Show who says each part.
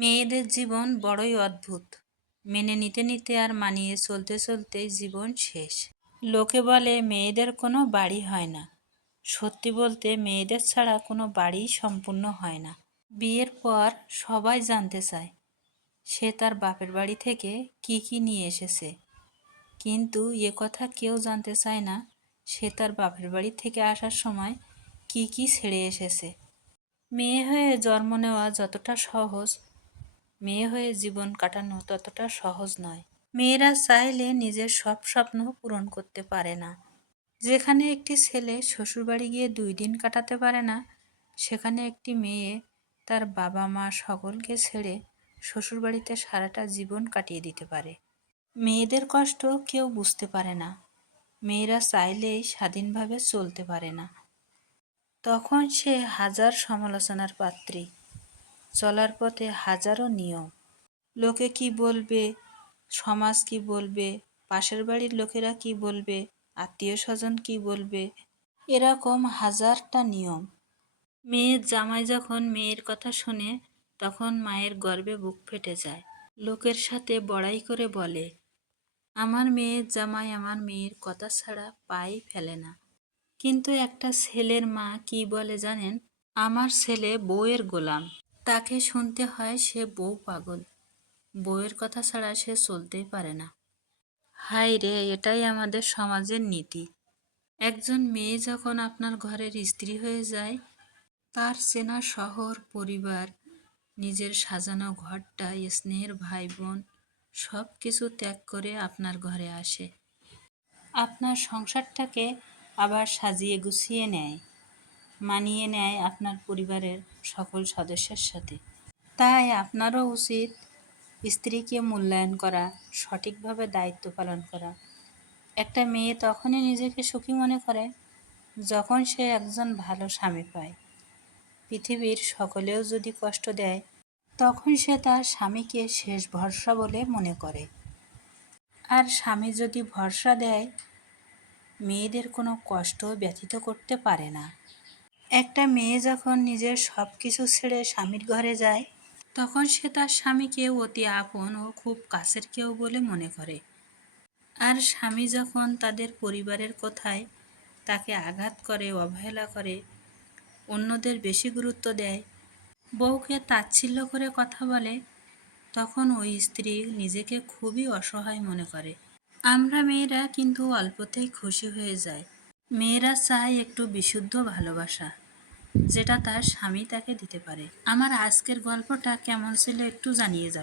Speaker 1: মেয়েদের জীবন বড়ই অদ্ভুত। মেনে নিতে নিতে আর মানিয়ে চলতে চলতেই জীবন শেষ। লোকে বলে, মেয়েদের কোনো বাড়ি হয় না। সত্যি বলতে, মেয়েদের ছাড়া কোনো বাড়িই সম্পূর্ণ হয় না। বিয়ের পর সবাই জানতে চায়, সে তার বাপের বাড়ি থেকে কি কি নিয়ে এসেছে। কিন্তু এ কথা কেউ জানতে চায় না, সে তার বাপের বাড়ি থেকে আসার সময় কি কি ছেড়ে এসেছে। মেয়ে হয়ে জন্ম নেওয়া যতটা সহজ মেয়ে হয়ে জীবন কাটানো ততটা সহজ নয়। মেয়েরা চাইলে নিজের সব স্বপ্ন পূরণ করতে পারে না। যেখানে একটি ছেলে শ্বশুরবাড়ি গিয়ে দুই দিন কাটাতে পারে না, সেখানে একটি মেয়ে তার বাবা মা সকলকে ছেড়ে শ্বশুরবাড়িতে সারাটা জীবন কাটিয়ে দিতে পারে। মেয়েদের কষ্ট কেউ বুঝতে পারে না। মেয়েরা চাইলেই স্বাধীনভাবে চলতে পারে না। তখন সে হাজার সমালোচনার পাত্রী। চলার পথে হাজারো নিয়ম। লোকে কি বলবে? সমাজ কি বলবে? পাশের বাড়ির লোকেরা কি বলবে? আত্মীয় স্বজন কি বলবে? এরকম হাজারটা নিয়ম। মেয়ের জামাই যখন মেয়ের কথা শোনে, তখন মায়ের গর্বে বুক ফেটে যায়। লোকের সাথে বড়াই করে বলে, আমার মেয়ের জামাই আমার মেয়ের কথা ছাড়া পাই ফেলে না। কিন্তু একটা ছেলের মা কি বলে জানেন? আমার ছেলে বউয়ের গোলাম। তাকে শুনতে হয় সে বউ পাগল। বউয়ের কথা ছাড়া সে চলতেই পারে না। হাই রে, এটাই আমাদের সমাজের নীতি। একজন মেয়ে যখন আপনার ঘরের স্ত্রী হয়ে যায়, তার চেনা শহর, পরিবার, নিজের সাজানো ঘরটা, স্নেহের ভাই বোন সব কিছু ত্যাগ করে আপনার ঘরে আসে। আপনার সংসারটাকে আবার সাজিয়ে গুছিয়ে নেয়। মানিয়ে নেয় আপনার পরিবারের সকল সদস্যের সাথে। তাই আপনারও উচিত স্ত্রীকে মূল্যায়ন করা, সঠিকভাবে দায়িত্ব পালন করা। একটা মেয়ে তখনই নিজেকে সুখী মনে করে যখন সে একজন ভালো স্বামী পায়। পৃথিবীর সকলেও যদি কষ্ট দেয়, তখন সে তার স্বামীকে শেষ ভরসা বলে মনে করে। আর স্বামী যদি ভরসা দেয়, মেয়েদের কোনো কষ্ট ব্যথিত করতে পারে না। একটা মেয়ে যখন নিজের সব কিছু ছেড়ে স্বামীর ঘরে যায়, তখন সে তার স্বামীকে অতি আপন ও খুব কাছের কেউ বলে মনে করে। আর স্বামী যখন তাদের পরিবারের কথায় তাকে আঘাত করে, অবহেলা করে, অন্যদের বেশি গুরুত্ব দেয়, বউকে তাচ্ছিল্য করে কথা বলে, তখন ওই স্ত্রী নিজেকে খুবই অসহায় মনে করে। আমরা মেয়েরা কিন্তু অল্পতেই খুশি হয়ে যায় মেয়েরা চায় একটু বিশুদ্ধ ভালোবাসা, যেটা তার স্বামী তাকে দিতে পারে। আমার আজকের গল্পটা কেমন ছিল একটু জানিয়ে যাবে।